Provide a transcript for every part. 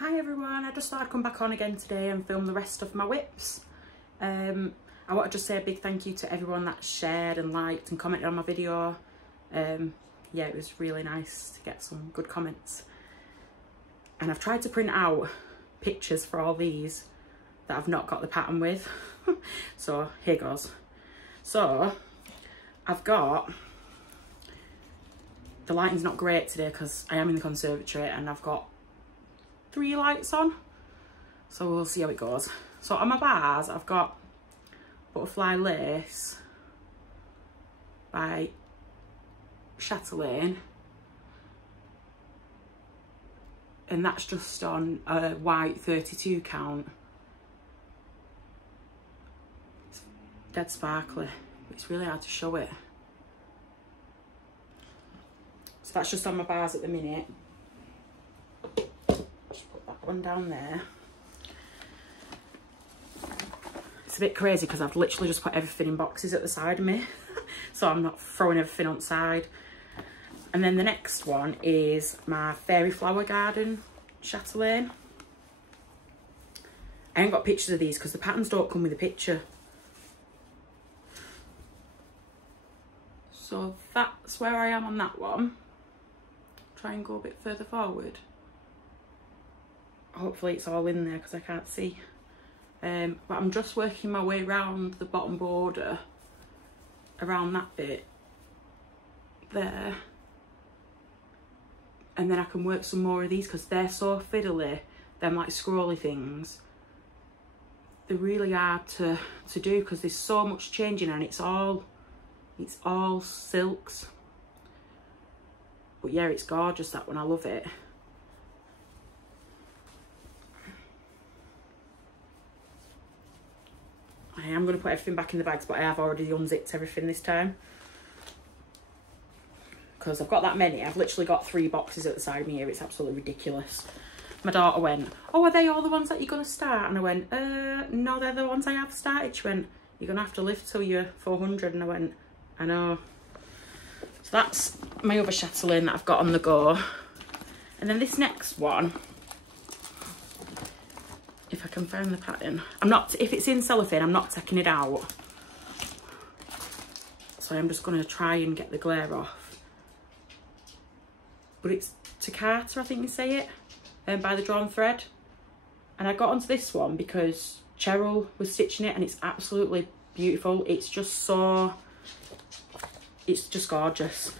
Hi everyone, I just thought I'd come back on again today and film the rest of my WIPS. I want to just say a big thank you to everyone that shared and liked and commented on my video. Yeah, it was really nice to get some good comments. And I've tried to print out pictures for all these that I've not got the pattern with. So here goes. So I've got, the lighting's not great today because I am in the conservatory and I've got 3 lights on, so we'll see how it goes. So on my bars I've got Butterfly Lace by Chatelaine, and that's just on a white 32 count. It's dead sparkly, it's really hard to show it. So that's just on my bars at the minute. One down there. It's a bit crazy because I've literally just put everything in boxes at the side of me so I'm not throwing everything on side. And then the next one is my Fairy Flower Garden Chatelaine. I ain't got pictures of these because the patterns don't come with a picture, so that's where I am on that one. Try and go a bit further forward. Hopefully it's all in there because I can't see. But I'm just working my way around the bottom border, around that bit there, and then I can work some more of these because they're so fiddly. Them like scrolly things, they're really hard to do because there's so much changing and it's all silks. But yeah, it's gorgeous, that one. I love it. I am going to put everything back in the bags, but I have already unzipped everything this time because I've got that many. I've literally got 3 boxes at the side of me here. It's absolutely ridiculous. My daughter went, "Oh, are they all the ones that you're going to start?" And I went, no, they're the ones I have started. She went, "You're going to have to live till you're 400. And I went, "I know." So that's my other chatelaine that I've got on the go. And then this next one, if I can find the pattern, I'm not, if it's in cellophane, I'm not taking it out. So I'm just going to try and get the glare off. But it's Toccata, I think you say it, by the Drawn Thread. And I got onto this one because Cheryl was stitching it and it's absolutely beautiful. It's just so, it's just gorgeous.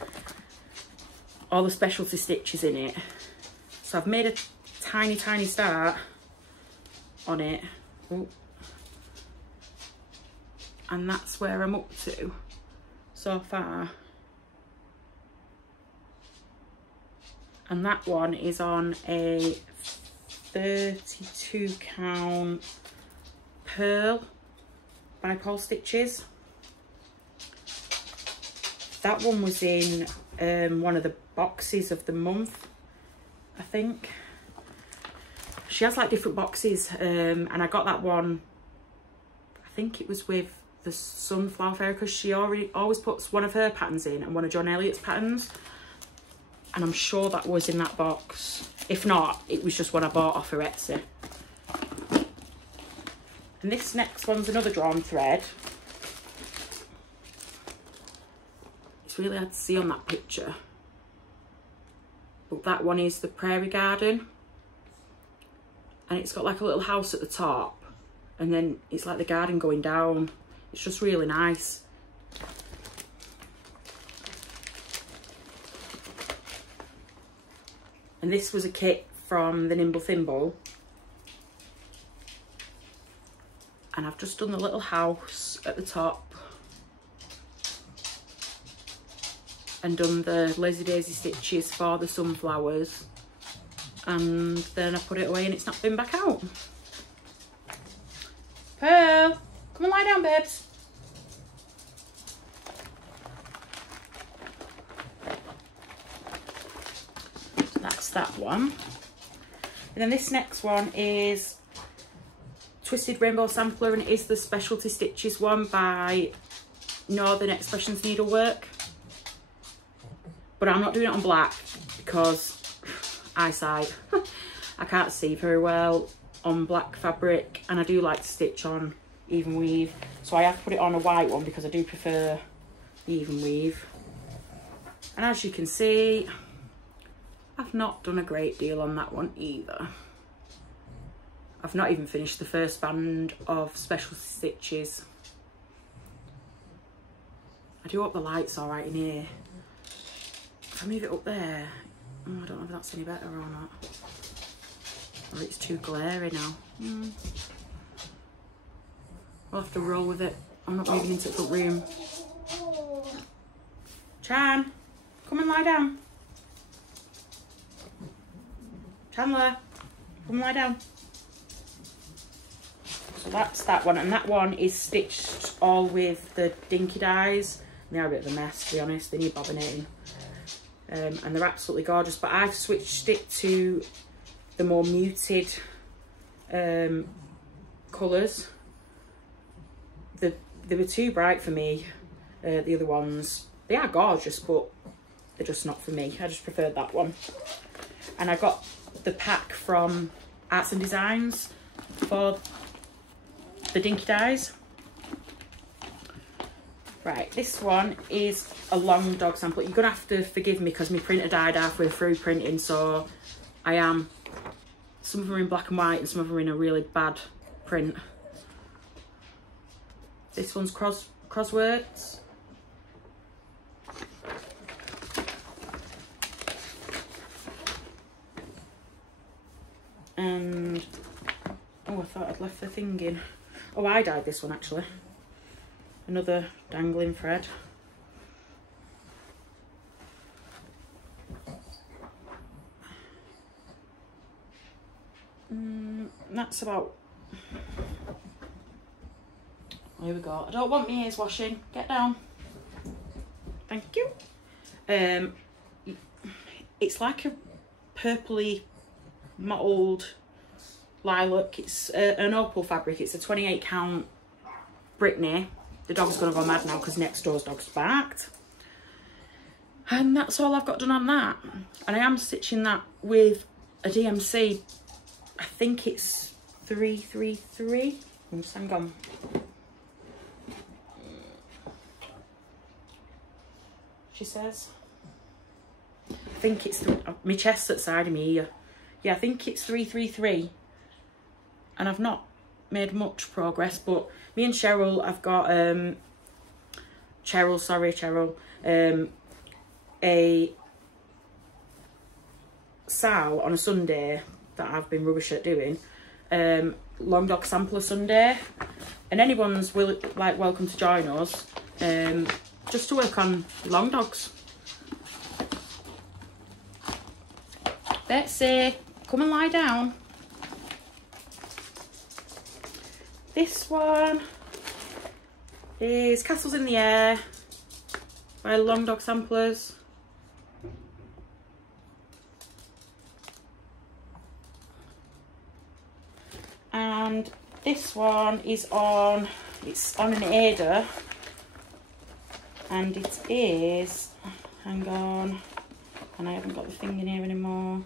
All the specialty stitches in it. So I've made a tiny start on it. Ooh. And that's where I'm up to so far. And that one is on a 32 count pearl by Paul Stitches. That one was in one of the boxes of the month, I think. She has like different boxes, and I got that one, I think it was with the Sunflower Fairy, because she always puts one of her patterns in and one of John Elliott's patterns, and I'm sure that was in that box. If not, it was just one I bought off her Etsy. And this next one's another Drawn Thread. It's really hard to see on that picture, but that one is the Prairie Garden. And it's got like a little house at the top, and then it's like the garden going down. It's just really nice. And this was a kit from the Nimble Thimble. And I've just done the little house at the top and done the lazy daisy stitches for the sunflowers. And then I put it away and it's not been back out. Pearl, come and lie down, babes. So that's that one. And then this next one is Twisted Rainbow Sampler, and it is the Specialty Stitches one by Northern Expressions Needlework. But I'm not doing it on black because eyesight. I can't see very well on black fabric, and I do like to stitch on even weave, so I have put it on a white one because I do prefer even weave. And as you can see, I've not done a great deal on that one either. I've not even finished the first band of special stitches. I do hope the light's all right in here. If I move it up there, oh, I don't know if that's any better or not. Or it's too glary now. I'll have to roll with it. I'm not moving into the front room. Chan, come and lie down. Chandler, come and lie down. So that's that one, and that one is stitched all with the dinky dyes. They are a bit of a mess, to be honest. They need bobbinating. And they're absolutely gorgeous, but I've switched it to the more muted colours. They were too bright for me, the other ones. They are gorgeous, but they're just not for me. I just preferred that one. And I got the pack from Arts and Designs for the dinky dyes. Right, this one is a long dog sample. You're gonna have to forgive me because my printer died halfway through printing, so some of them are in black and white and some of them are in a really bad print. This one's crosswords. And, oh, I thought I'd left the thing in. Oh, I dyed this one actually. Another dangling thread. That's about... Here we go. I don't want my ears washing. Get down. Thank you. It's like a purpley mottled lilac. It's an opal fabric. It's a 28 count Brittany. The dog's gonna go mad now because next door's dog's barked. And that's all I've got done on that. And I am stitching that with a DMC. I think it's 333. Hang on. She says. I think it's my chest at side of me ear. Yeah, I think it's 333. And I've not made much progress, but me and Cheryl, I've got Cheryl, a sow on a Sunday that I've been rubbish at doing, long dog sampler Sunday, and anyone's welcome to join us, just to work on long dogs. Betsy, come and lie down. This one is Castles in the Air by Long Dog Samplers. And this one is on, it's on an Ada, and it is, hang on, and I haven't got the thing in here anymore.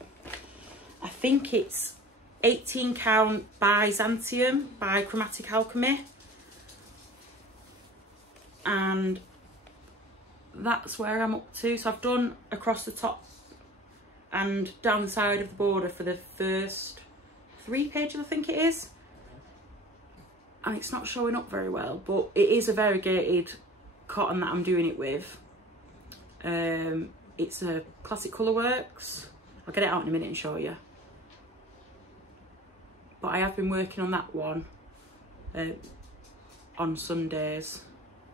I think it's 18 count Byzantium by Chromatic Alchemy, and that's where I'm up to. So I've done across the top and down the side of the border for the first 3 pages, I think it is, and it's not showing up very well, but it is a variegated cotton that I'm doing it with. It's a Classic Colourworks. I'll get it out in a minute and show you. But I have been working on that one on Sundays,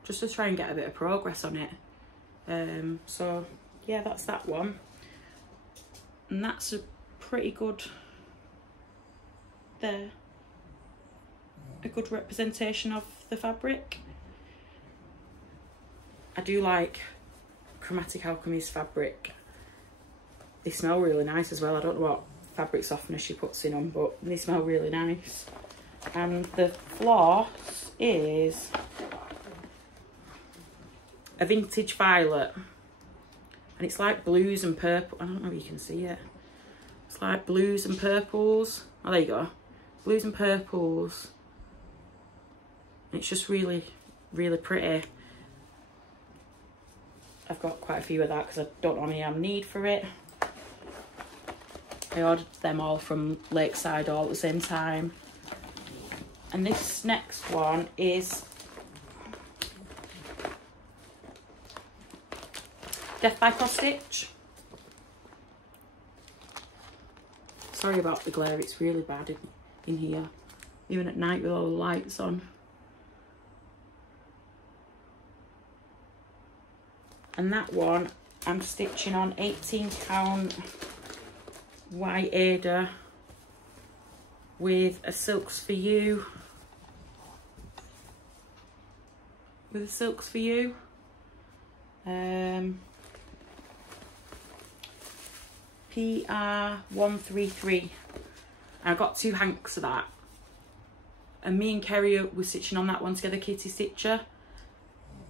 just to try and get a bit of progress on it. So yeah, that's that one. And that's a pretty good, a good representation of the fabric. I do like Chromatic Alchemy's fabric. They smell really nice as well. I don't know what fabric softener she puts in them, but they smell really nice. And the floss is a vintage violet, and it's like blues and purple. I don't know if you can see it. It's like blues and purples. Oh, there you go. Blues and purples. It's just really, really pretty. I've got quite a few of that because I don't normally have need for it. I ordered them all from Lakeside all at the same time. And this next one is Death by Cross Stitch. Sorry about the glare, it's really bad in here, even at night with all the lights on. And that one I'm stitching on 18 count white Ada with a Silks for You. With a Silks for You. PR133. I got 2 hanks of that. And me and Kerry were stitching on that one together, Kitty Stitcher.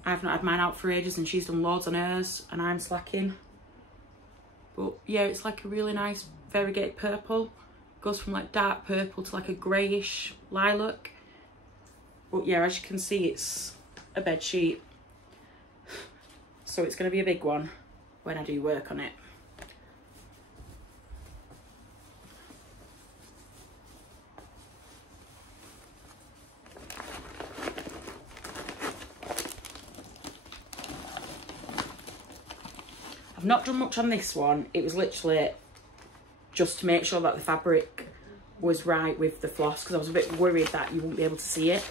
I've not had mine out for ages and she's done loads on hers and I'm slacking. But yeah, it's like a really nice variegated purple. Goes from like dark purple to like a greyish lilac. But yeah, as you can see, it's a bed sheet. So it's going to be a big one when I do work on it. I've not done much on this one. It was literally just to make sure that the fabric was right with the floss because I was a bit worried that you wouldn't be able to see it.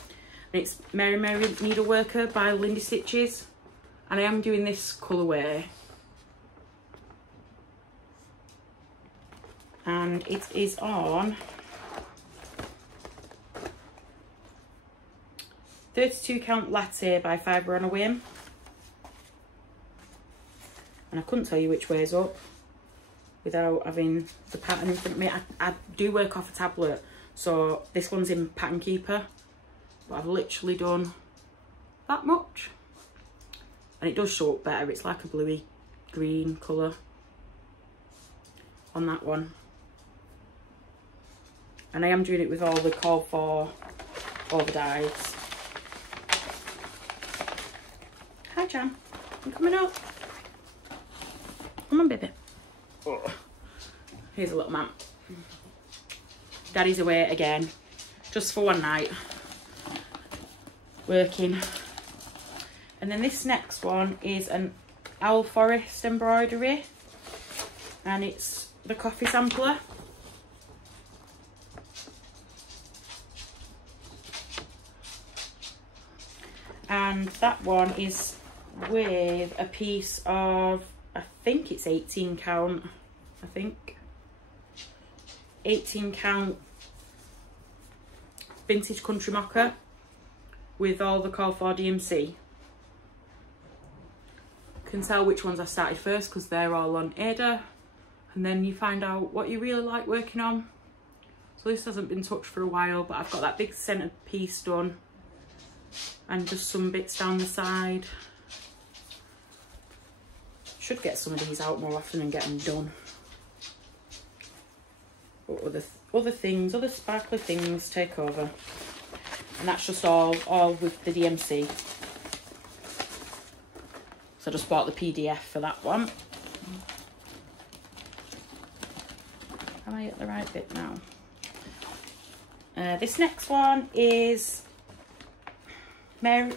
And it's Mary Mary Needleworker by Lindy Stitches. And I am doing this colourway. And it is on 32 count Letty by Fibre on a Whim. And I couldn't tell you which way is up without having the pattern in front of me. I do work off a tablet, so this one's in Pattern Keeper, but I've literally done that much. And it does show up better. It's like a bluey green colour on that one. And I am doing it with all the call for over dies. Hi Jan, I'm coming up. Come on, baby. Oh. Here's a little man. Daddy's away again, just for one night, working. And then this next one is an Owl Forest embroidery, and it's the coffee sampler. And that one is with a piece of, I think it's 18 count, 18 count vintage country mocha with all the call for DMC. You can tell which ones I started first because they're all on Ada, and then you find out what you really like working on. So this hasn't been touched for a while, but I've got that big centre piece done and just some bits down the side. Should get some of these out more often and get them done. But other things, other sparkly things take over. And that's just all with the DMC. So I just bought the PDF for that one. Am I at the right bit now? This next one is Mary,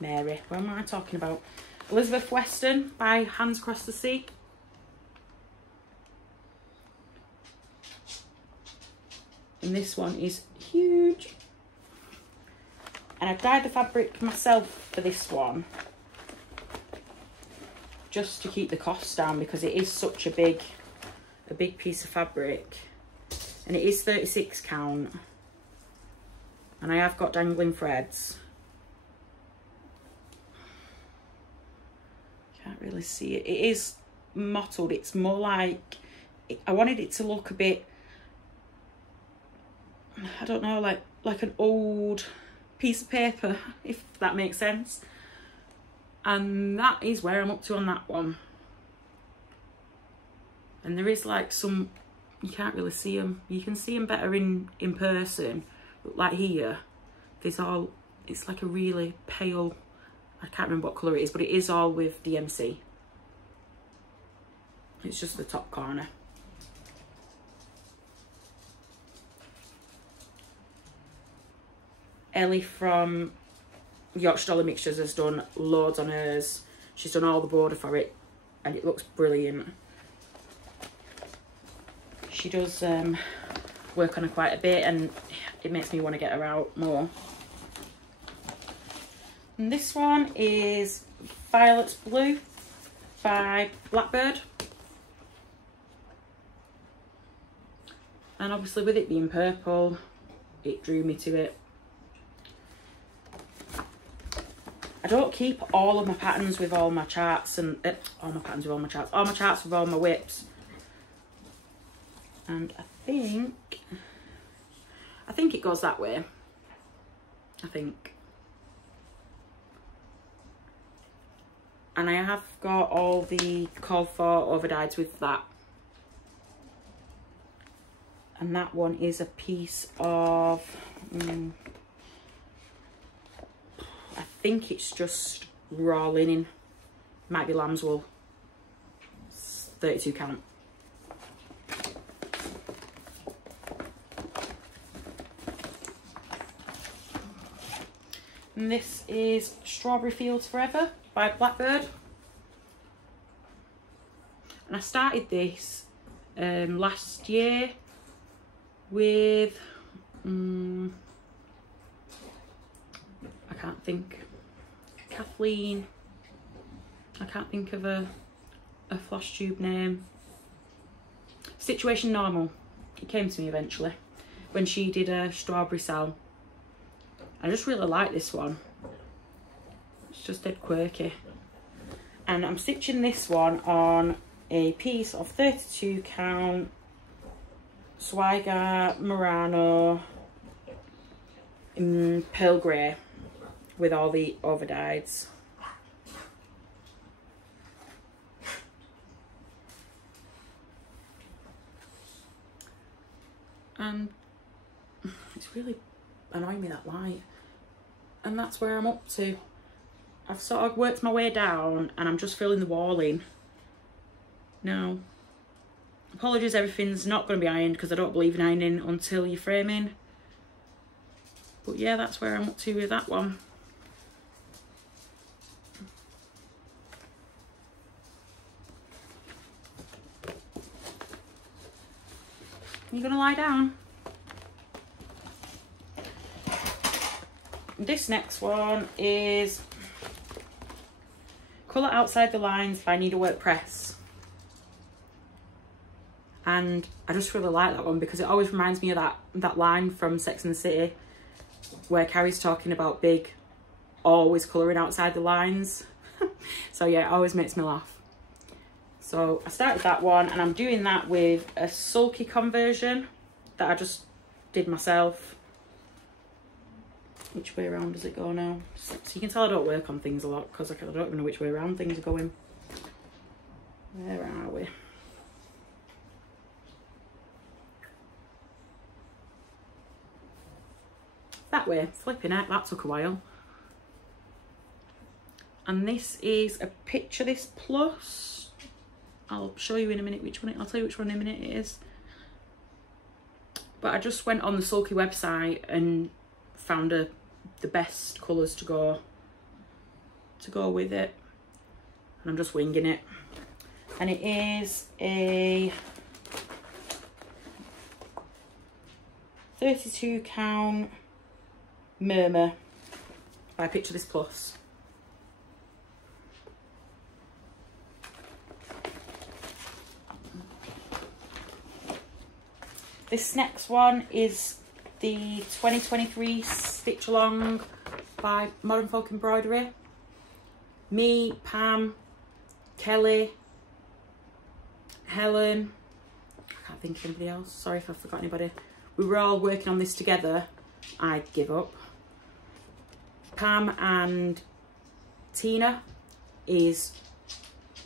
what am I talking about? Elizabeth Weston by Hands Across the Sea. And this one is huge. And I dyed the fabric myself for this one, just to keep the costs down because it is such a big piece of fabric. And it is 36 count. And I have got dangling threads. Can't really see it. It is mottled. It's more like, I wanted it to look a bit, I don't know, like an old piece of paper, if that makes sense. And that is where I'm up to on that one. And there is like some, you can't really see them. You can see them better in person. But like here, there's all, it's like a really pale, I can't remember what colour it is, but it is all with DMC. It's just the top corner. Ellie from Yorkshire Dollar Mixtures has done loads on hers. She's done all the border for it and it looks brilliant. She does work on her quite a bit and it makes me want to get her out more. And this one is Violet Blue by Blackbird. And obviously with it being purple, it drew me to it. I don't keep all of my patterns with all my charts and all my charts with all my WIPS. And I think it goes that way. I think. And I have got all the call for overdyes with that. And that one is a piece of, I think it's just raw linen. Might be lamb's wool. It's 32 count. And this is Strawberry Fields Forever by Blackbird. And I started this last year with, I can't think, Kathleen, I can't think of a Flosstube name. Situation Normal, it came to me eventually when she did a strawberry sal. I just really like this one. It's just dead quirky. And I'm stitching this one on a piece of 32 count Swiger Murano in pearl grey with all the overdyes. And it's really annoying me, that light. And that's where I'm up to. I've sort of worked my way down and I'm just filling the wall in. Now, apologies, everything's not going to be ironed because I don't believe in ironing until you're framing. But yeah, that's where I'm up to with that one. You gonna lie down? This next one is Colour Outside the Lines by Needlework Press. And I just really like that one because it always reminds me of that line from Sex and the City where Carrie's talking about Big always colouring outside the lines. So yeah, it always makes me laugh. So I started that one and I'm doing that with a sulky conversion that I just did myself. Which way around does it go now? So you can tell I don't work on things a lot because I don't even know which way around things are going. Where are we? That way, flipping it, that took a while. And this is a Picture This Plus. I'll show you in a minute which one, I'll tell you which one in a minute it is. But I just went on the Sulky website and found the best colours to go with it. And I'm just winging it. And it is a 32 count Murmur by Picture This Plus. This next one is the 2023 Stitch Along by Modern Folk Embroidery. Me, Pam, Kelly, Helen, I can't think of anybody else, sorry if I forgot anybody. We were all working on this together. I give up. Pam and Tina is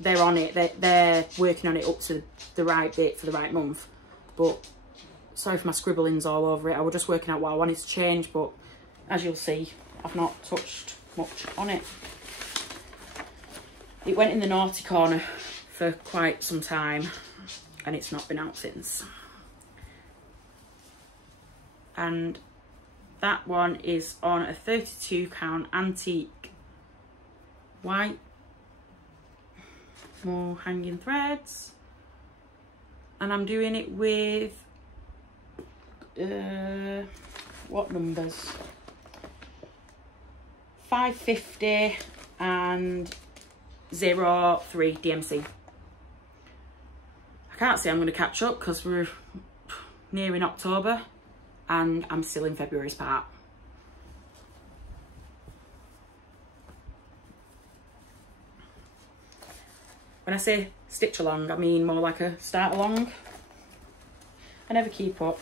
they're on it, they're working on it up to the right bit for the right month. But sorry for my scribblings all over it. I was just working out what I wanted to change, but as you'll see, I've not touched much on it. It went in the naughty corner for quite some time and it's not been out since. And that one is on a 32 count antique white. More hanging threads. And I'm doing it with, what numbers? 550 and 03 DMC. I can't say I'm going to catch up because we're nearing October and I'm still in February's part. When I say stitch along, I mean more like a start along. I never keep up.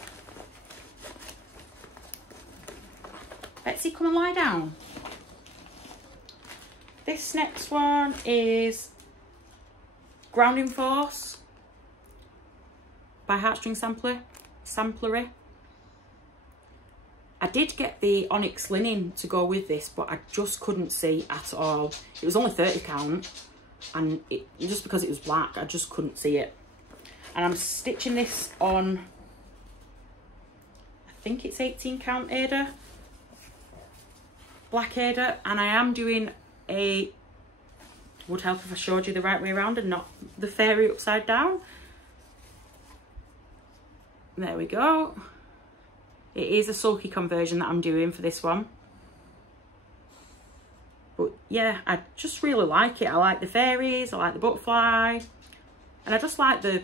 Letty, come and lie down. This next one is Grounding Force by Heartstring Samplery. I did get the onyx linen to go with this, but I just couldn't see at all. It was only 30 count. And just because it was black, I just couldn't see it. And I'm stitching this on, I think it's 18 count Ada, black Ada, and I am doing a, would help if I showed you the right way around and not the fairy upside down. There we go. It is a sulky conversion that I'm doing for this one. But yeah, I just really like it. I like the fairies, I like the butterfly, and I just like the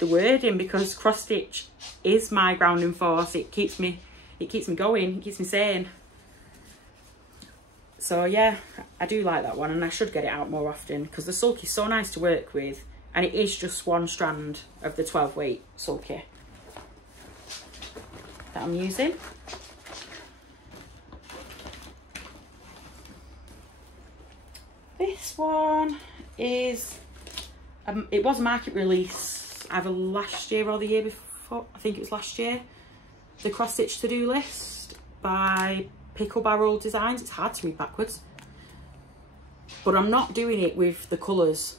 wording because cross stitch is my grounding force. It keeps me going, it keeps me sane. So yeah, I do like that one and I should get it out more often because the sulky is so nice to work with and it is just one strand of the 12 weight sulky that I'm using. This one is, it was a market release either last year or the year before, I think it was last year. The cross stitch to-do list by Pickle Designs. It's hard to read backwards. But I'm not doing it with the colours.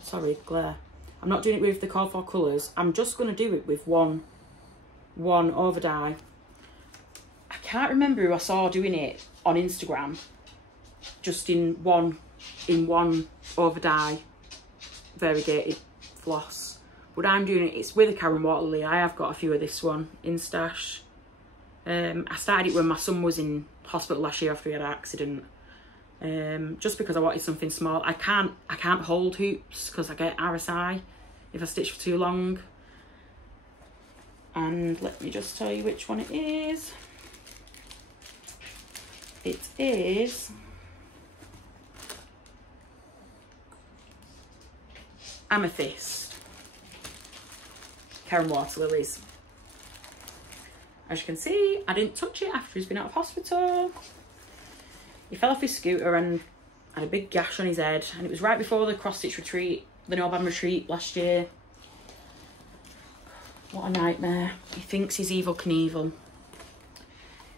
Sorry, glare. I'm not doing it with the call for colours. I'm just going to do it with one over die. I can't remember who I saw doing it on Instagram. Just in one over die variegated floss, but I'm doing it, it's with a Karen Waterley. I have got a few of this one in stash. I started it when my son was in hospital last year after he had an accident, just because I wanted something small. I can't hold hoops because I get RSI if I stitch for too long. And let me just tell you which one it is. It is Amethyst, Karen Waterlilies. As you can see, I didn't touch it after he's been out of hospital. He fell off his scooter and had a big gash on his head, and it was right before the cross stitch retreat, the Norban retreat last year. What a nightmare. He thinks he's Evel Knievel.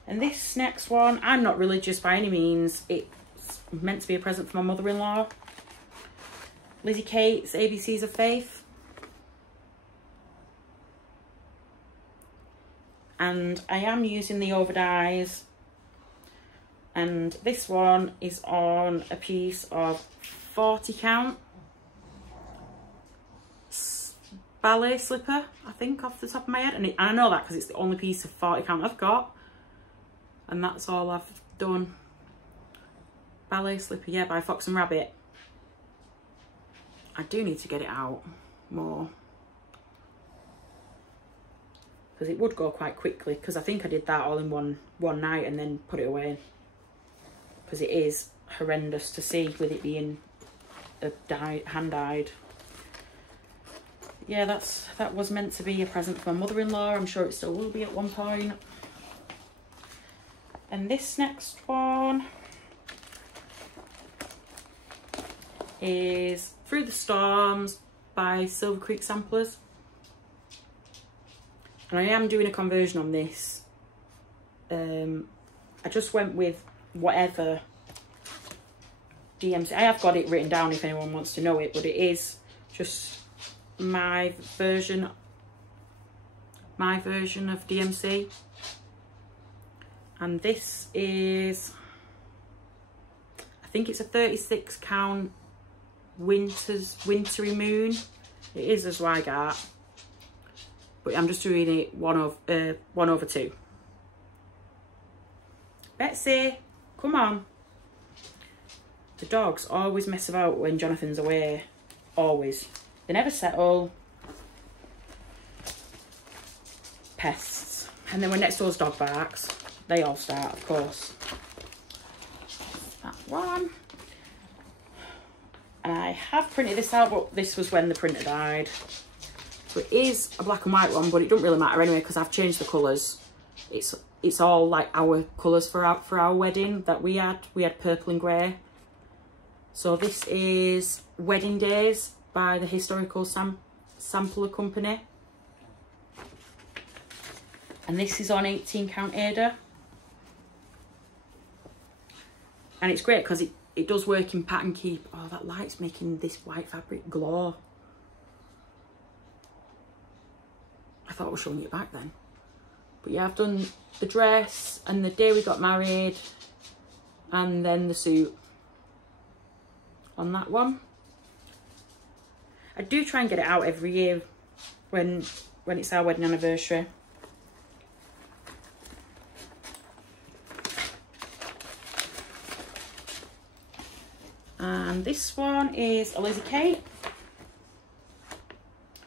And this next one, I'm not religious by any means. It's meant to be a present for my mother-in-law. Lizzie Kate's ABCs of Faith. And I am using the overdyes. And this one is on a piece of 40 count. Ballet Slipper, I think, off the top of my head. And I know that because it's the only piece of 40 count I've got. And that's all I've done. Ballet Slipper, yeah, by Fox and Rabbit. I do need to get it out more. Because it would go quite quickly. Because I think I did that all in one night and then put it away. Because it is horrendous to see with it being hand-dyed. Yeah, that was meant to be a present for my mother-in-law. I'm sure it still will be at one point. And this next one is Through the Storms by Silver Creek Samplers. And I am doing a conversion on this. I just went with whatever DMC. I have got it written down if anyone wants to know it, but it is just my version of DMC. And this is, I think it's a 36 count wintry moon. It is a Zweigart, but I'm just doing it 1/2. Betsy, come on. The dogs always mess about when Jonathan's away. Always. They never settle. Pests. And then when next door's dog barks, they all start, of course. That one. And I have printed this out, but this was when the printer died. So it is a black and white one, but it doesn't really matter anyway because I've changed the colours. It's all like our colours for our wedding that we had. We had purple and grey. So this is Wedding Days by the Historical Sampler Company. And this is on 18 count Ada. And it's great because it does work in pattern keep. Oh, that light's making this white fabric glow. I thought I was showing you back then. But yeah, I've done the dress and the day we got married and then the suit on that one. I do try and get it out every year when it's our wedding anniversary. And this one is a Lizzie Kate.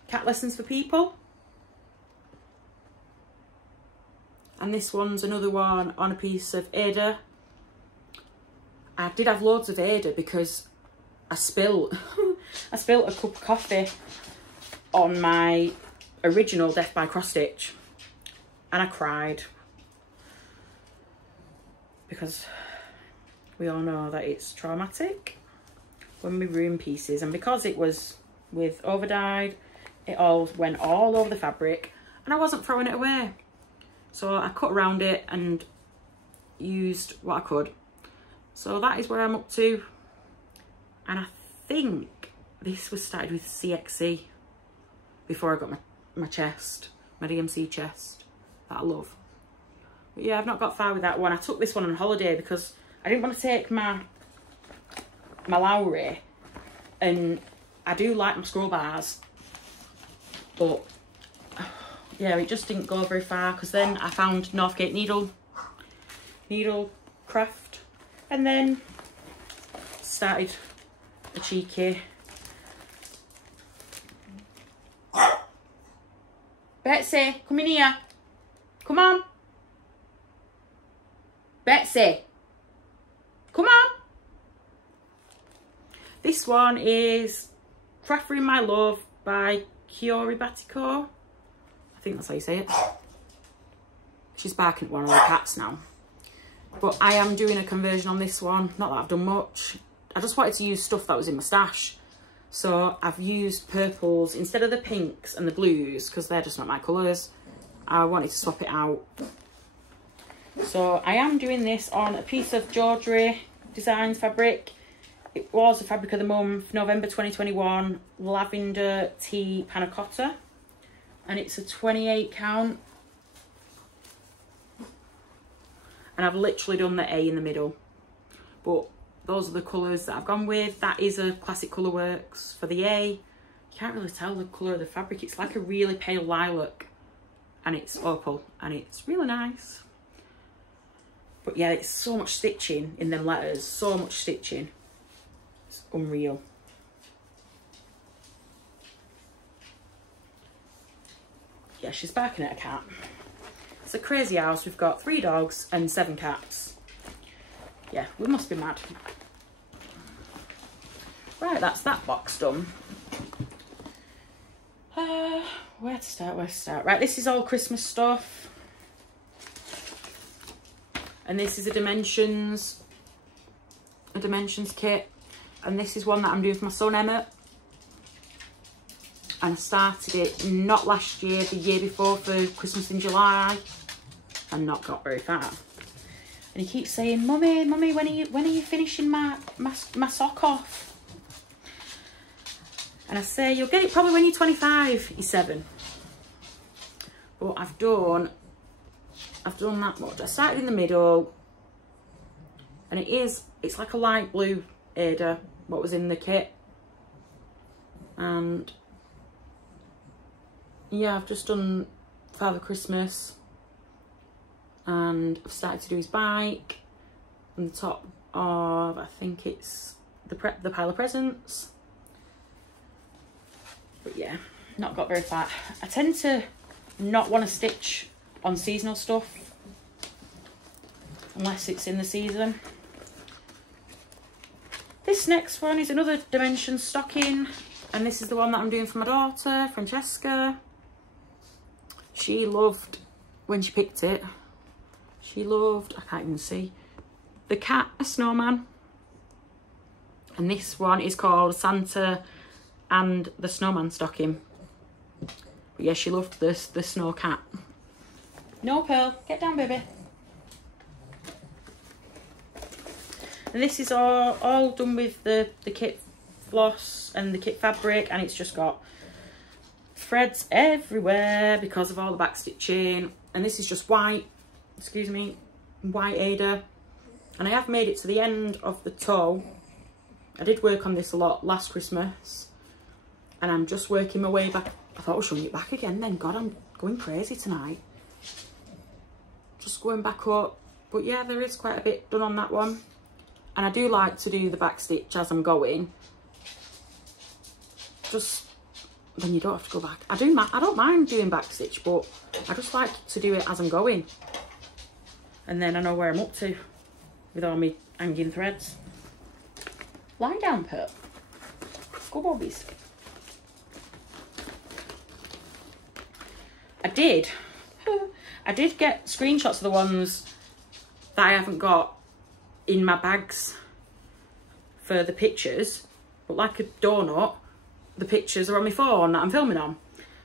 Cat Lessons for People. And this one's another one on a piece of Ada. I did have loads of Ada because I spilt a cup of coffee on my original Death by Cross Stitch and I cried because we all know that it's traumatic when we ruin pieces, and because it was with overdyed, it all went all over the fabric and I wasn't throwing it away. So I cut around it and used what I could. So that is where I'm up to. And I think this was started with CXC before I got my chest, my DMC chest that I love. But yeah, I've not got far with that one. I took this one on holiday because I didn't want to take my Lowry, and I do like my scroll bars, but yeah, it just didn't go very far because then I found Northgate needle craft and then started a cheeky Betsy, come in here, come on Betsy, come on. This one is Craftering My Love by Kiori Batiko. I think that's how you say it. She's barking at one of the cats now. But I am doing a conversion on this one. Not that I've done much. I just wanted to use stuff that was in my stash. So I've used purples instead of the pinks and the blues because they're just not my colours. I wanted to swap it out. So I am doing this on a piece of Georgery Designs fabric. It was the fabric of the month, November 2021, Lavender Tea Panna Cotta. And it's a 28 count. And I've literally done the A in the middle. But those are the colours that I've gone with. That is a Classic Colour Works for the A. You can't really tell the colour of the fabric. It's like a really pale lilac. And it's opal. And it's really nice. But yeah, it's so much stitching in them letters. So much stitching. It's unreal. Yeah, she's barking at a cat. It's a crazy house. We've got 3 dogs and 7 cats. Yeah, we must be mad. Right, that's that box done. Where to start? Right, this is all Christmas stuff. And this is a Dimensions kit. And this is one that I'm doing for my son Emmett. and I started it not last year, the year before, for Christmas in July, and not got very far. And he keeps saying, "Mummy, Mummy, when are you finishing my sock off?" And I say, "You'll get it probably when you're 25. He's 7. But I've done that much. I started in the middle, and it's like a light blue Ada, what was in the kit. And yeah, I've just done Father Christmas, and I've started to do his bike, and the top of, I think it's the pile of presents. But yeah, not got very far. I tend to not want to stitch on seasonal stuff unless it's in the season. This next one is another dimension stocking, and this is the one that I'm doing for my daughter, Francesca. She loved, when she picked it, she loved, I can't even see, the cat, a snowman. And this one is called Santa and the Snowman stocking. But yeah, she loved the snow cat. No, Pearl, get down, baby. And this is all done with the kit floss and the kit fabric, and it's just got threads everywhere because of all the back stitching. And this is just white, excuse me, white Ada. And I have made it to the end of the toe. I did work on this a lot last Christmas, and I'm just working my way back. I thought I was showing it back again then. God, I'm going crazy tonight. Just going back up. But yeah, there is quite a bit done on that one. And I do like to do the back stitch as I'm going. Just, then you don't have to go back. I don't mind doing back stitch, but I just like to do it as I'm going. And then I know where I'm up to with all my hanging threads. Lie down, Pert. Go, bobbies. I did get screenshots of the ones that I haven't got in my bags for the pictures, but like a donut, the pictures are on my phone that I'm filming on.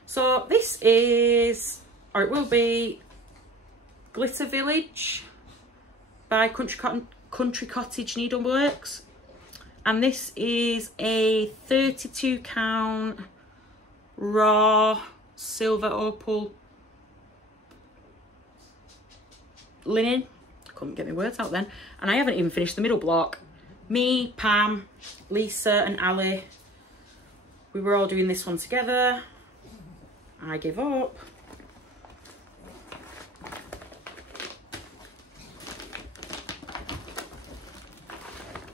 So this is, or it will be, Glitter Village by Country Cottage Needleworks, and this is a 32 count raw silver opal linen. I couldn't get my words out then. And I haven't even finished the middle block. Me, Pam, Lisa and Ali, we were all doing this one together. I give up.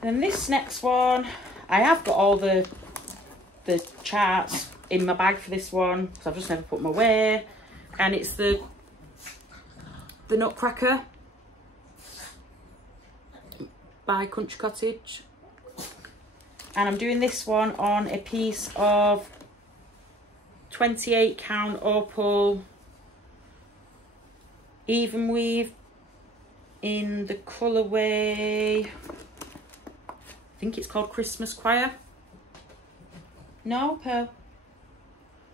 Then this next one, I have got all the charts in my bag for this one, so I've just never put them away. And it's the Nutcracker by Country Cottage, and I'm doing this one on a piece of 28 count opal even weave in the colourway, I think it's called Christmas Choir. No, Pearl.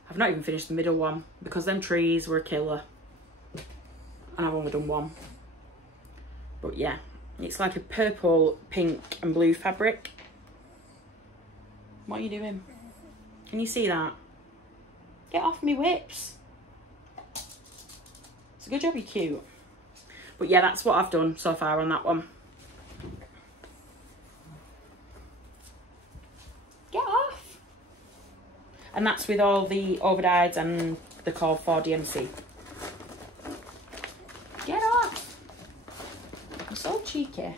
I've not even finished the middle one because them trees were a killer and I've only done one. But yeah, it's like a purple, pink and blue fabric. What are you doing? Can you see that? Get off me whips. It's a good job you're cute. But yeah, that's what I've done so far on that one. Get off. And that's with all the overdyes and the call for DMC. Get off. I'm so cheeky.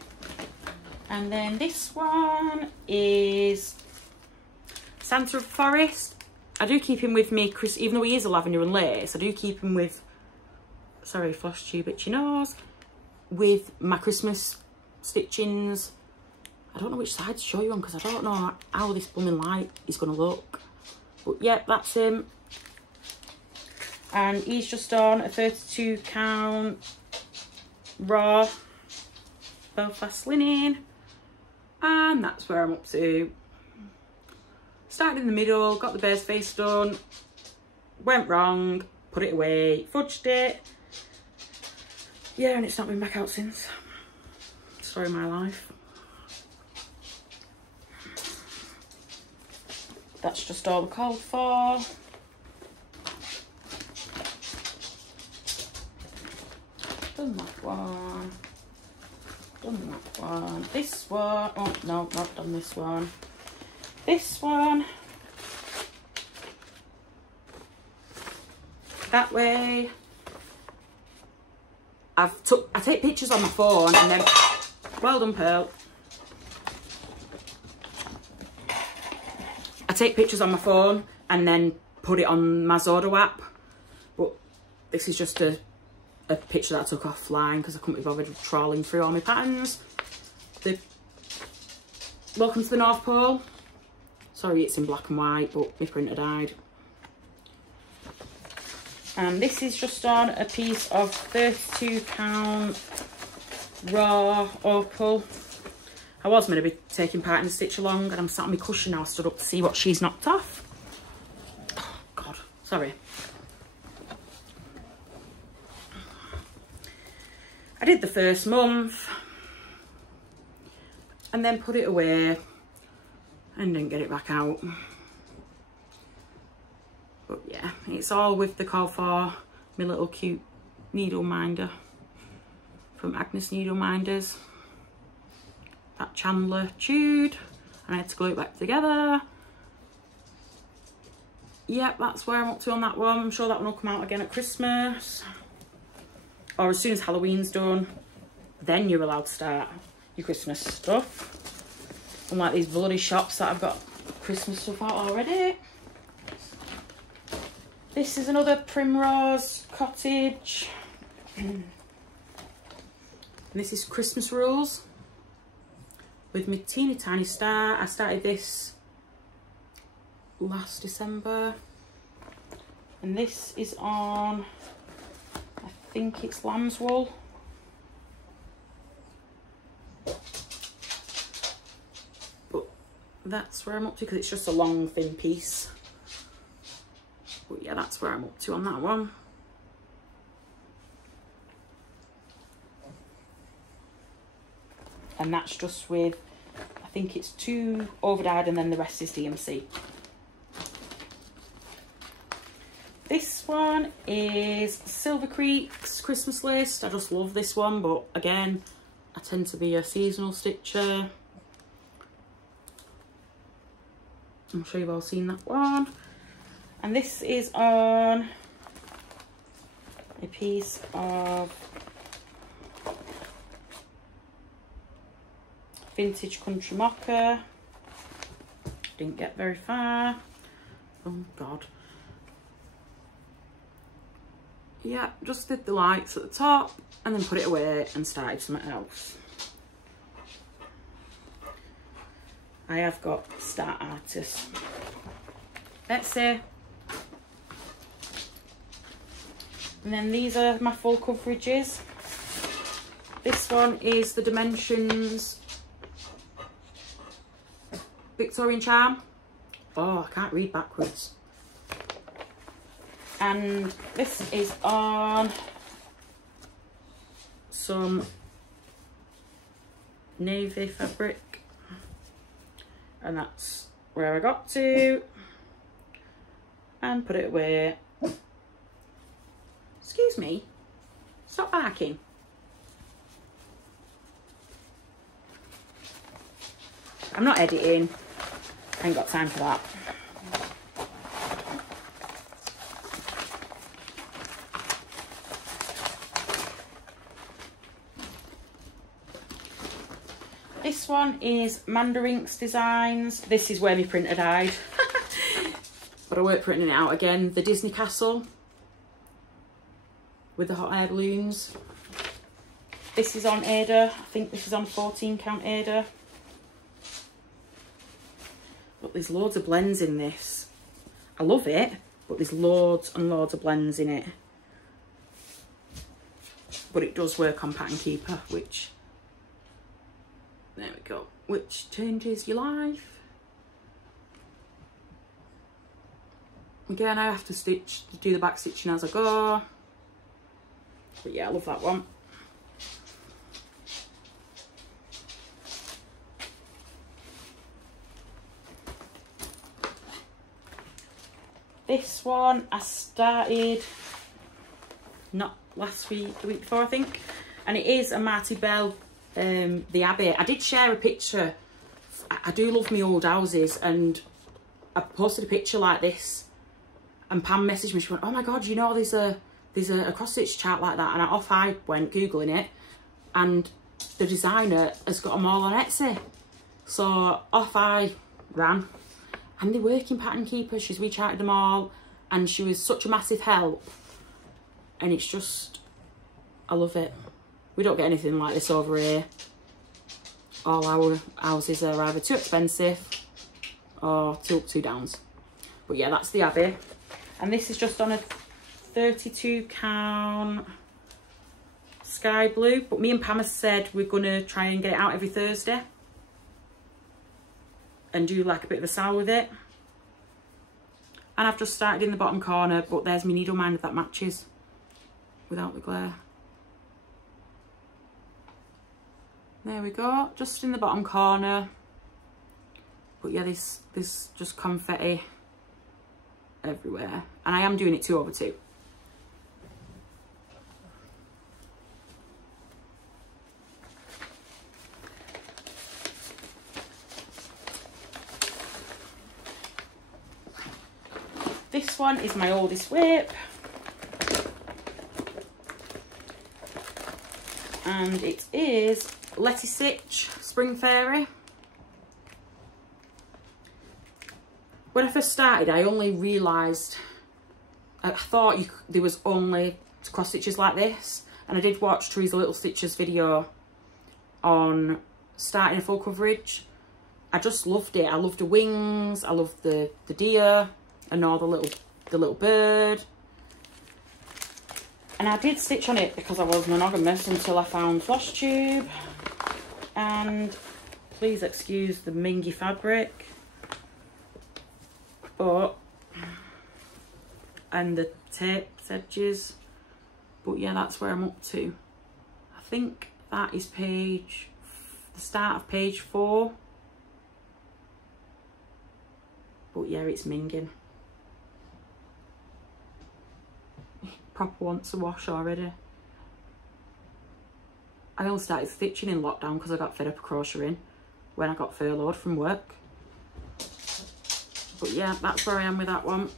And then this one is Santa of the Forest. I do keep him with me, even though he is a lavender and lace, I do keep him with, sorry, Flosstube itchy nose, with my Christmas stitchings. I don't know which side to show you on because I don't know how this blooming light is going to look. But yeah, that's him. And he's just on a 32 count raw Belfast linen. And that's where I'm up to. started in the middle, got the bear's face done, went wrong, put it away, fudged it. Yeah, and it's not been back out since. Story of my life. That's just all the called for. Done that one. Done that one. This one. Oh no, not done this one. This one. That way. I take pictures on my phone and then, well done Pearl. I take pictures on my phone and then put it on my Zodo app. But this is just a picture that I took offline because I couldn't be bothered trawling through all my patterns. The Welcome to the North Pole. Sorry it's in black and white, but my printer died. And this is just on a piece of 32 count raw opal. I was meant to be taking part in the stitch along, and I'm sat on my cushion now. I stood up to see what she's knocked off. Oh God, sorry. I did the first month and then put it away and didn't get it back out. But yeah, it's all with the call for my little cute needle minder from Agnes Needle Minders. That Chandler chewed and I had to glue it back together. Yep, that's where I'm up to on that one. I'm sure that one will come out again at Christmas. Or as soon as Halloween's done, then you're allowed to start your Christmas stuff. Unlike these bloody shops that I've got Christmas stuff out already. This is another Primrose Cottage. And this is Christmas Rules with my teeny tiny star. I started this last December. And this is on, I think it's lamb's wool. But that's where I'm up to because it's just a long thin piece. But yeah, that's where I'm up to on that one. And that's just with, I think it's 2 overdyed and then the rest is DMC. This one is Silver Creek's Christmas List. I just love this one, but again, I tend to be a seasonal stitcher. I'm sure you've all seen that one. And this is on a piece of Vintage Country Mocha. Didn't get very far. Oh God. Yeah, just did the lights at the top and then put it away and started something else. I have got Star Artist. Let's see. And then these are my full coverages. This one is the Dimensions Victorian Charm. Oh, I can't read backwards. And this is on some navy fabric. And that's where I got to. And put it away. Excuse me, stop barking. I'm not editing, I ain't got time for that. This one is Mandarinks Designs. This is where my printer died. But I weren't printing it out again. The Disney Castle with the hot air balloons. This is on Ada. I think this is on 14 count Ada. But there's loads of blends in this. I love it, but there's loads and loads of blends in it. But it does work on Pattern Keeper, which, there we go, which changes your life. Again, I have to do the back stitching as I go. But yeah, I love that one. This one I started not last week, the week before I think, and it is a Marty Bell, the Abbey. I did share a picture. I do love my old houses, and I posted a picture like this, and Pam messaged me. She went, "Oh my god, you know there's a cross stitch chart like that," and I went googling it, and the designer has got them all on Etsy. So off I ran. And the working pattern keeper, she's recharted them all, and she was such a massive help. And it's just, I love it. We don't get anything like this over here. All our houses are either too expensive or too up, too downs. But yeah, that's the Abbey. And this is just on a 32 count sky blue. But me and Pam have said we're going to try and get it out every Thursday. And do like a bit of a style with it. And I've just started in the bottom corner, but there's my needle minder that matches without the glare. There we go, just in the bottom corner. But yeah, there's just confetti everywhere. And I am doing it 2/2. This one is my oldest WIP, and it is Letty Stitch Spring Fairy. When I first started, I only realised, I thought there was only cross stitches like this, and I did watch Teresa Little Stitch's video on starting a full coverage. I just loved it. I loved the wings, I loved the deer, and all the little bird. And I did stitch on it because I was monogamous until I found Flosstube. And please excuse the mingy fabric, and the tape edges. But yeah, that's where I'm up to. I think that is the start of page 4. But yeah, it's minging. Proper wants a wash already. I only started stitching in lockdown because I got fed up of crocheting when I got furloughed from work. But yeah, that's where I am with that one.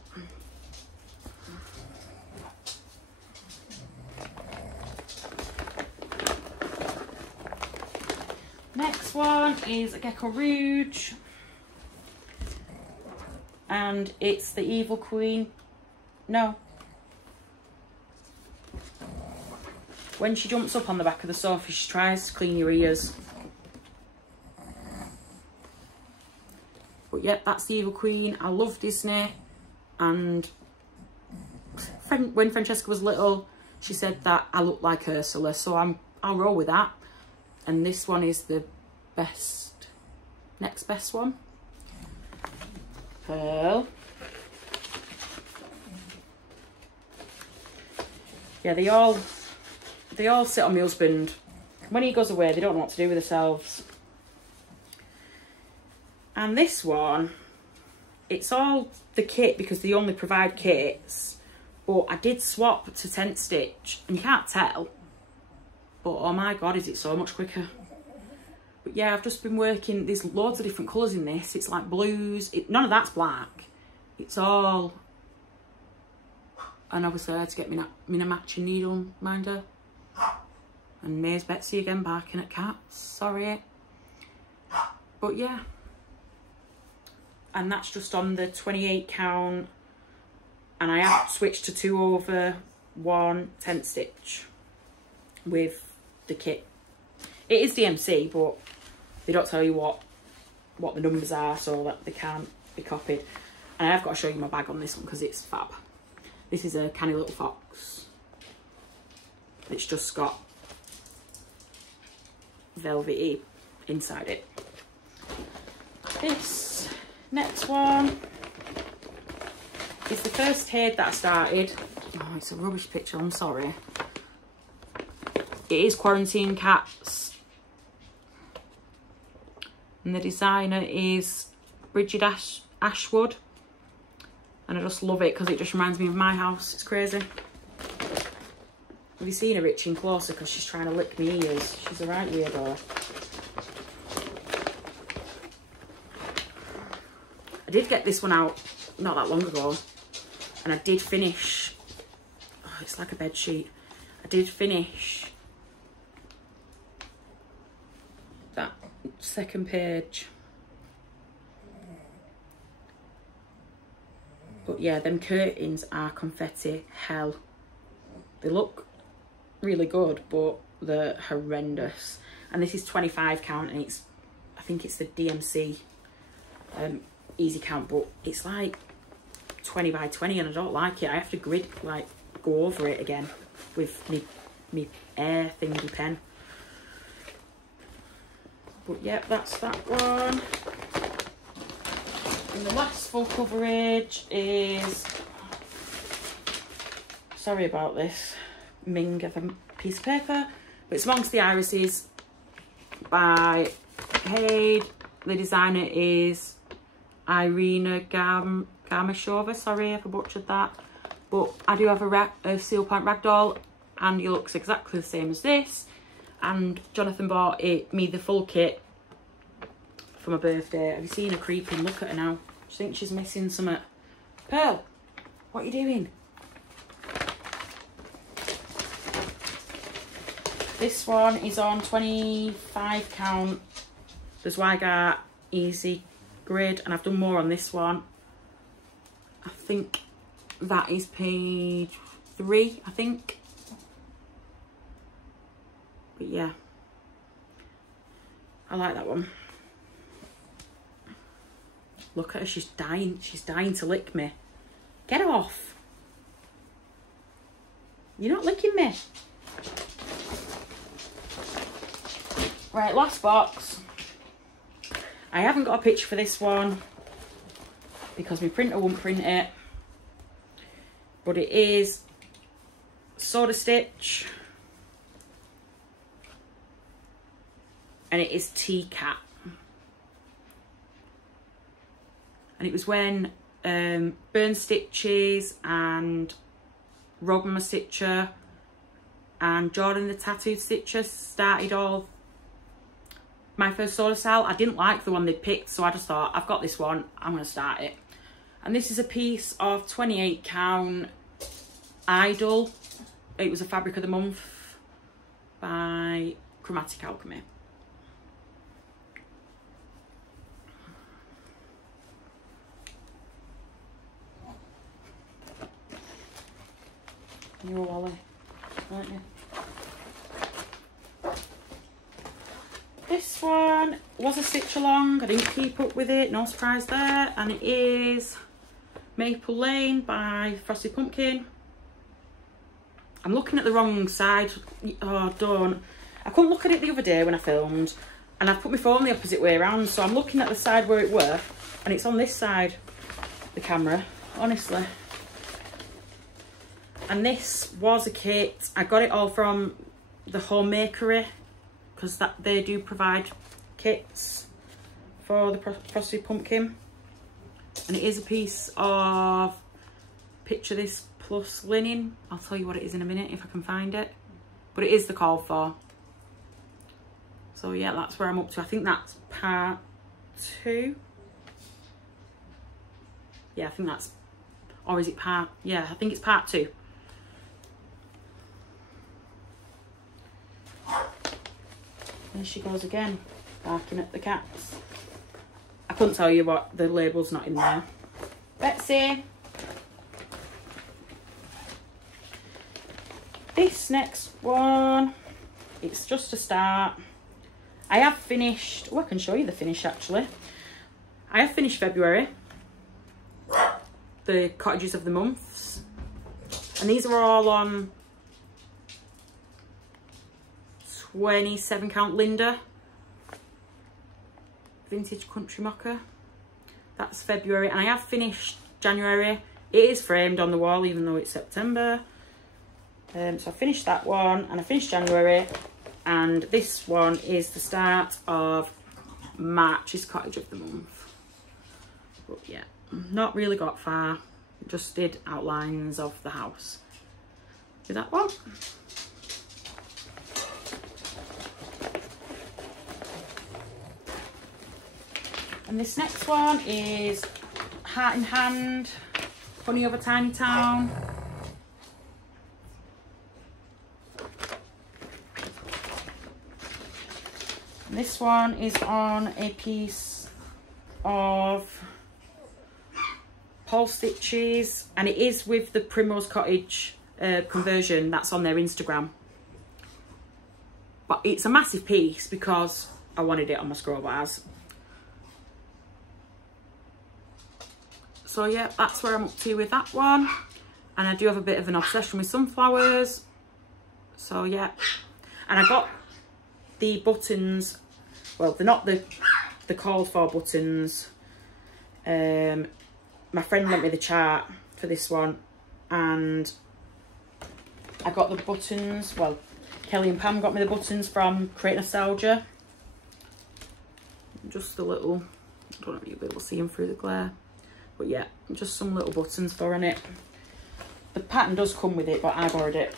Next one is a Gecko Rouge, and it's the Evil Queen. No. When she jumps up on the back of the sofa, she tries to clean your ears. But yeah, that's the Evil Queen. I love Disney, and when Francesca was little, she said that I look like Ursula, so I'll roll with that. And this one is the next best one. Pearl. Yeah, they all sit on my husband. When he goes away, they don't know what to do with themselves. And this one, it's all the kit because they only provide kits. But I did swap to tent stitch, and you can't tell. But oh my god, is it so much quicker. But yeah, I've just been working, there's loads of different colours in this. It's like blues, none of that's black. It's all, and obviously I had to get me a matching needle minder. And May's Betsy again barking at cats, sorry. But yeah. And that's just on the 28 count. And I have switched to 2/1 tent stitch with the kit. It is DMC, but they don't tell you what the numbers are so that they can't be copied. And I have got to show you my bag on this one because it's fab. This is a Canny Little Fox. It's just got velvety inside it. This next one It's the first Haid that I started. Oh, it's a rubbish picture, I'm sorry. It is Quarantine Cats. And the designer is Bridget Ashwood. And I just love it because it just reminds me of my house. It's crazy. Have you seen her itching closer because she's trying to lick me ears? She's a right weirdo. I did get this one out not that long ago. And I did finish... Oh, it's like a bed sheet. I did finish that second page. But yeah, them curtains are confetti hell. They look really good, but they're horrendous. And this is 25 count, and it's, I think it's the DMC easy count, but it's like 20 by 20, and I don't like it. I have to grid, like, go over it again with me air thingy pen. But yeah, that's that one. And the last full coverage is, sorry about this ming of a piece of paper, but it's Amongst the Irises by Haid. The designer is Irina Gamashova. Sorry if I butchered that, but I do have a seal point ragdoll, and it looks exactly the same as this. And Jonathan bought me the full kit for my birthday. Have you seen her creeping? Look at her now. She thinks she's missing something. Pearl, what are you doing? This one is on 25 count. There's Zweigart Easy Grid, and I've done more on this one. I think that is page 3, I think. But yeah, I like that one. Look at her, she's dying to lick me. Get off. You're not licking me. Right, last box. I haven't got a picture for this one because my printer won't print it. But it is Soda Stitch. And it is Tea-Cat. And it was when Burn Stitches and Robin Stitcher and Jordan the Tattooed Stitcher started all my first soda style. I didn't like the one they picked, so I just thought, I've got this one, I'm going to start it. And this is a piece of 28 count Idol. It was a Fabric of the Month by Chromatic Alchemy. You're a Wally, aren't you? This one was a stitch along. I didn't keep up with it, no surprise there. And it is Maple Lane by Frosted Pumpkin. I'm looking at the wrong side. Oh, don't. I couldn't look at it the other day when I filmed, and I've put my phone the opposite way around, so I'm looking at the side where it were, and it's on this side, the camera, honestly. And this was a kit. I got it all from the Homemakery, because that they do provide kits for the Frosted Pumpkin. And it is a piece of Picture This plus linen. I'll tell you what it is in a minute if I can find it. But it is the call for. So yeah, that's where I'm up to. I think that's part 2. Yeah, I think that's, or is it part, yeah, I think it's part 2. There she goes again, barking at the cats. I couldn't tell you what, the label's not in there. Betsy. This next one, it's just a start. I have finished, oh, I can show you the finish actually. I have finished February, the cottages of the months. And these are all on 27 count Linda Vintage Country Mocha. That's February, and I have finished January, It is framed on the wall even though it's September. So I finished that one and I finished January, and this one is the start of March's Cottage of the Month. But yeah, not really got far, just did outlines of the house with that one. And this next one is Heart in Hand, Honey of a Tiny Town. And this one is on a piece of pole stitches, and it is with the Primrose Cottage conversion that's on their Instagram. But it's a massive piece because I wanted it on my scroll bars. So yeah, that's where I'm up to with that one. And I do have a bit of an obsession with sunflowers. So yeah. And I got the buttons, well, they're not the called for buttons. My friend lent me the chart for this one, and I got the buttons, well, Kelly and Pam got me the buttons from Create Nostalgia. Just the little, I don't know if you'll be able to see them through the glare, but yeah, just some little buttons for on it. The pattern does come with it, but I borrowed it.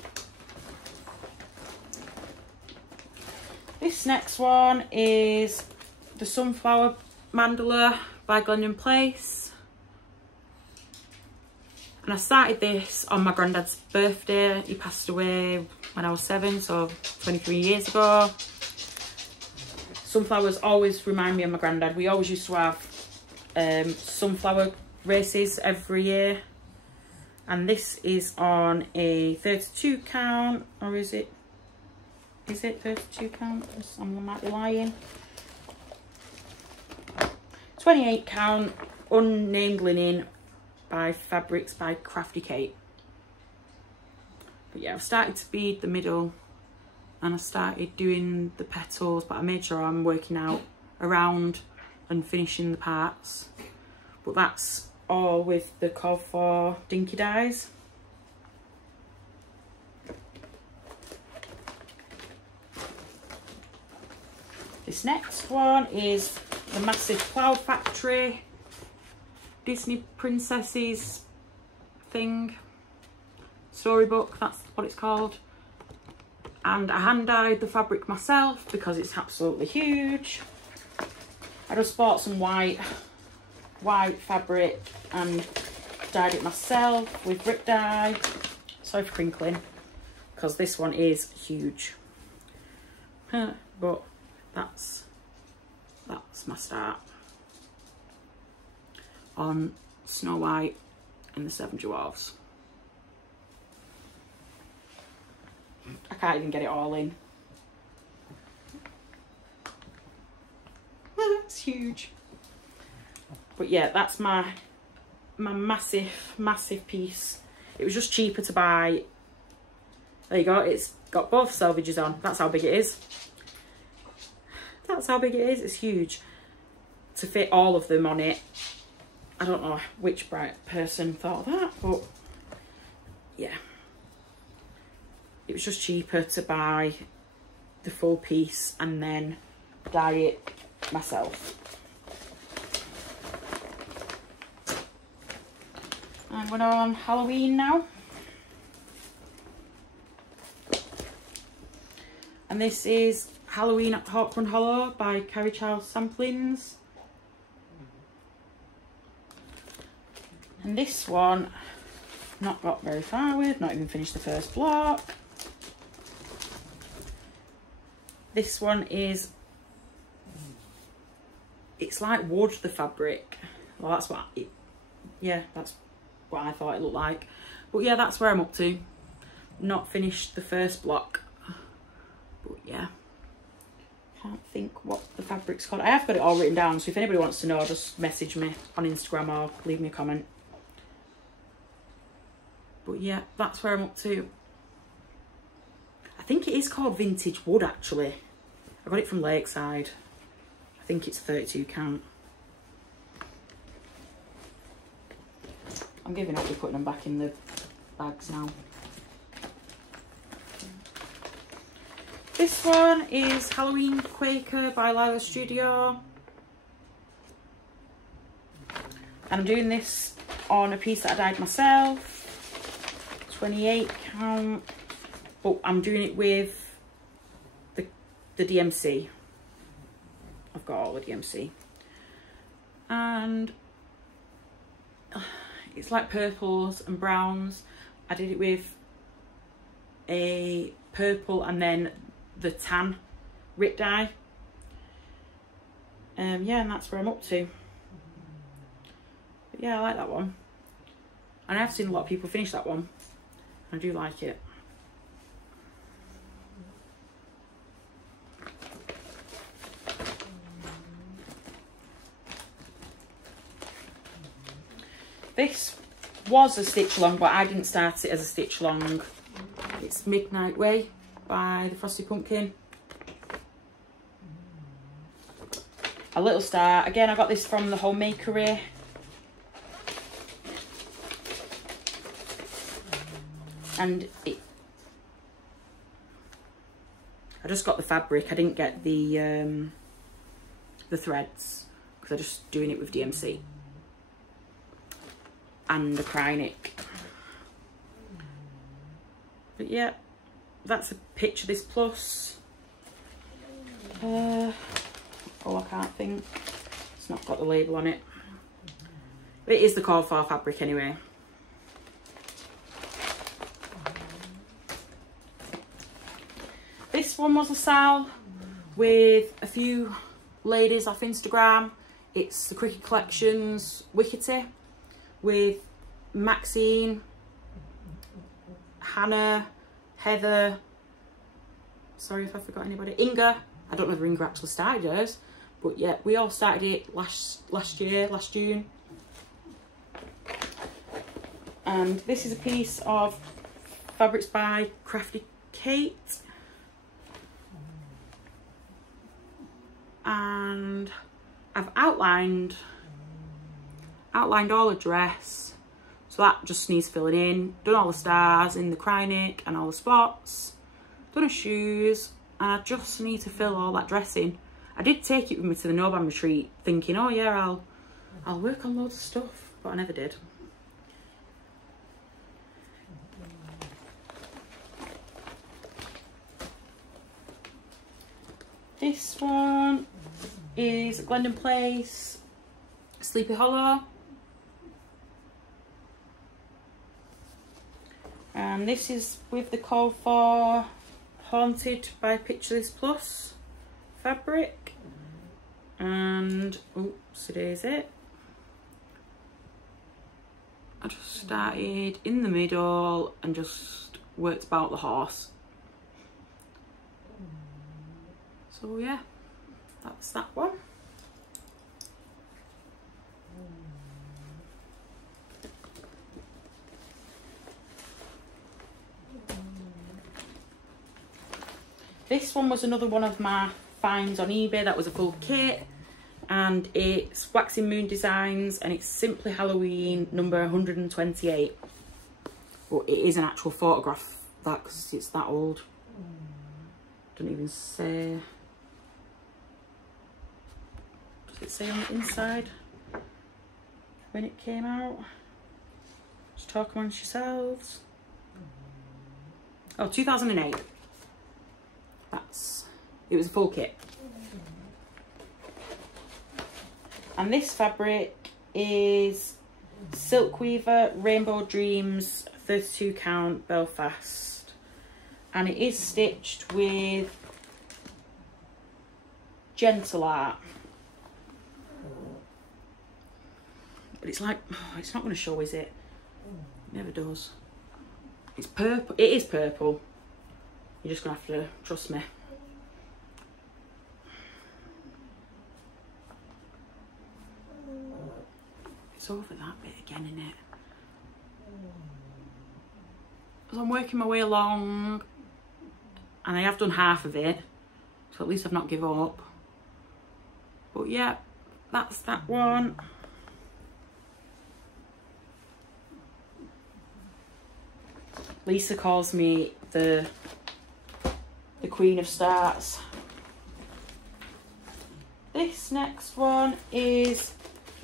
This next one is the Sunflower Mandala by Glendon Place. And I started this on my granddad's birthday. He passed away when I was 7, so 23 years ago. Sunflowers always remind me of my granddad. We always used to have sunflower races every year. And this is on a 32 count, or is it 32 count? I might be lying. 28 count, unnamed linen by Fabrics by Crafty Kate. But yeah, I've started to bead the middle and I started doing the petals, but I made sure I'm working out around and finishing the parts. But that's all with the call for Dinky Dies. This next one is the massive Cloud Factory Disney Princesses thing. Storybook, that's what it's called. And I hand dyed the fabric myself because it's absolutely huge. I just bought some white fabric and dyed it myself with brick dye. Sorry for crinkling, because this one is huge. But that's my start on Snow White and the Seven Dwarfs. I can't even get it all in. It's huge. But yeah, that's my massive piece. It was just cheaper to buy. There you go, it's got both selvages on. That's how big it is. That's how big it is. It's huge. To fit all of them on it. I don't know which bright person thought of that, but yeah. It was just cheaper to buy the full piece and then dye it myself. I'm going on Halloween now. And this is Halloween at Hawthorne Hollow by Carrie Charles Samplings. And this one, not got very far with, not even finished the first block. This one is, it's like wood, the fabric. Well, that's what it, yeah, that's what I thought it looked like. But yeah, that's where I'm up to. Not finished the first block. But yeah, can't think what the fabric's called. I have got it all written down, so if anybody wants to know, just message me on Instagram or leave me a comment. But yeah, that's where I'm up to. I think it is called Vintage Wood, actually. I got it from Lakeside. I think it's 32 count. I'm giving up with putting them back in the bags now. This one is Halloween Quaker by Lila Studio. And I'm doing this on a piece that I dyed myself. 28 count. But I'm doing it with the DMC. I've got all the DMC. And it's like purples and browns. I did it with a purple and then the tan Rip dye. Yeah, and that's where I'm up to. But yeah, I like that one. And I've seen a lot of people finish that one. I do like it. This was a stitch along, but I didn't start it as a stitch along. It's Midnight Way by the Frosty Pumpkin. A little star. Again, I got this from the Homemakery. And I just got the fabric. I didn't get the threads because I'm just doing it with DMC and the Krynic. But yeah, that's a picture of this plus. Oh, I can't think. It's not got the label on it. But it is the call for fabric anyway. This one was a sale with a few ladies off Instagram. It's the Cricket Collections Wickety with Maxine, Hannah, Heather, sorry if I forgot anybody, Inga. I don't know if Inga actually started hers, but yeah, we all started it last June. And this is a piece of fabrics by Crafty Kate. And I've outlined all the dress, so that just needs filling in. Done all the stars in the Krynic and all the spots. Done her shoes, and I just need to fill all that dress in. I did take it with me to the Noban retreat, thinking, oh yeah, I'll work on loads of stuff, but I never did. This one is Glendon Place, Sleepy Hollow. And this is with the call for Haunted by Picture This Plus fabric. And, oops, today's it. I just started in the middle and just worked about the horse. So yeah, that's that one. This one was another one of my finds on eBay. That was a full kit, and it's Waxing Moon Designs, and it's Simply Halloween number 128. But it is an actual photograph, that, because it's that old. Don't even say. Does it say on the inside when it came out? Just talk amongst yourselves. Oh, 2008. It was a full kit. And this fabric is Silk Weaver Rainbow Dreams 32 count Belfast, and it is stitched with Gentle Art. But it's like, oh, it's not going to show, is it? It never does. It's purple. It is purple. You're just going to have to trust me. It's over that bit again, isn't it? So I'm working my way along, and I have done half of it, so at least I've not given up. But yeah, that's that one. Lisa calls me the Queen of Starts. This next one is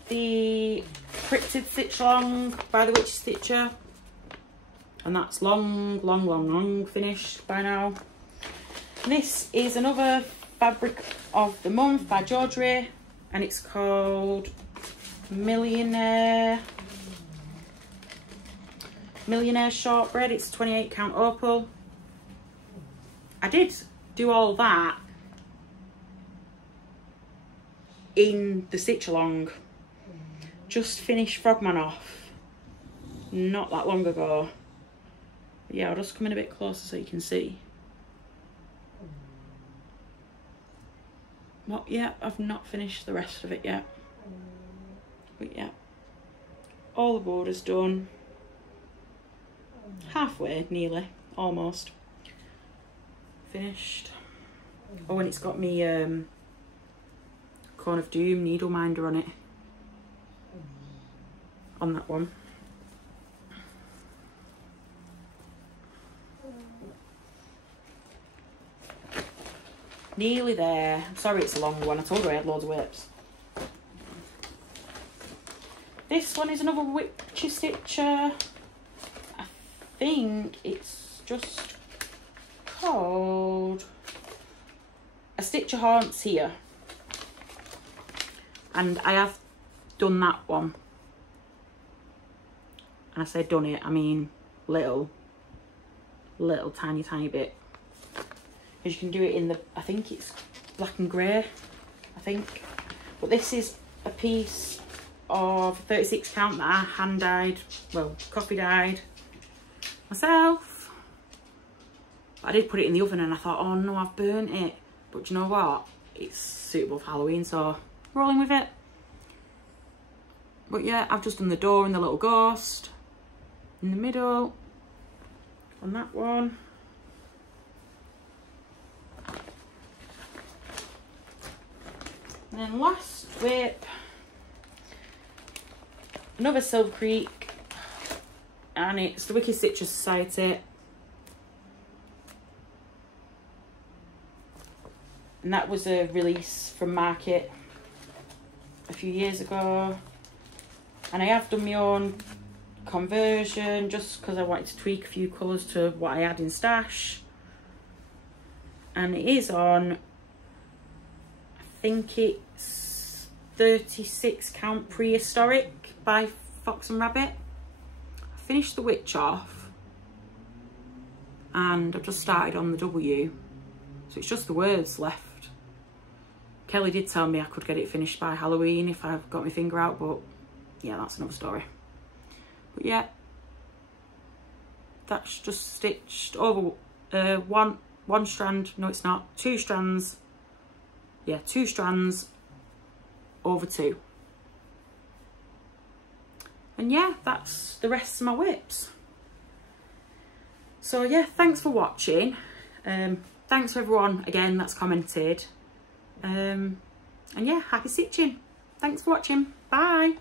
the Cryptid Stitch Along by the Witch Stitcher, and that's long finished by now. And this is another fabric of the month by Georgia, and it's called Millionaire Shortbread. It's 28 count opal. I did do all that in the stitch along. Just finished Frogman off not that long ago. Yeah, I'll just come in a bit closer so you can see. What? Yeah, I've not finished the rest of it yet. But yeah, all the borders done. Halfway, nearly, almost finished. Oh, and it's got me Corn of Doom needle minder on it, on that one. Nearly there. I'm sorry it's a long one. I told her I had loads of WIPS. This one is another Witchy Stitcher. I think it's just called A Stitcher Haunts Here. And I have done that one. And I say done it, I mean little tiny bit. Because you can do it in the, I think it's black and grey, I think. But this is a piece of 36 count that I hand dyed, well, coffee dyed myself. But I did put it in the oven and I thought, oh no, I've burnt it. But do you know what? It's suitable for Halloween, so rolling with it. But yeah, I've just done the door and the little ghost in the middle on that one. And then last WIP, another Silver Creek, and it's the Wicked Stitcher Society. And that was a release from market a few years ago. And I have done my own conversion just because I wanted to tweak a few colours to what I had in stash. And it is on, I think it's 36 count Prehistoric by Fox and Rabbit. I finished the witch off and I've just started on the W, so it's just the words left. Kelly did tell me I could get it finished by Halloween if I've got my finger out, but yeah, that's another story. But yeah, that's just stitched over one strand, no it's not, 2 strands. Yeah, 2 strands over 2. And yeah, that's the rest of my WIPs. So yeah, thanks for watching. Thanks for everyone again that's commented. And yeah, happy stitching. Thanks for watching. Bye.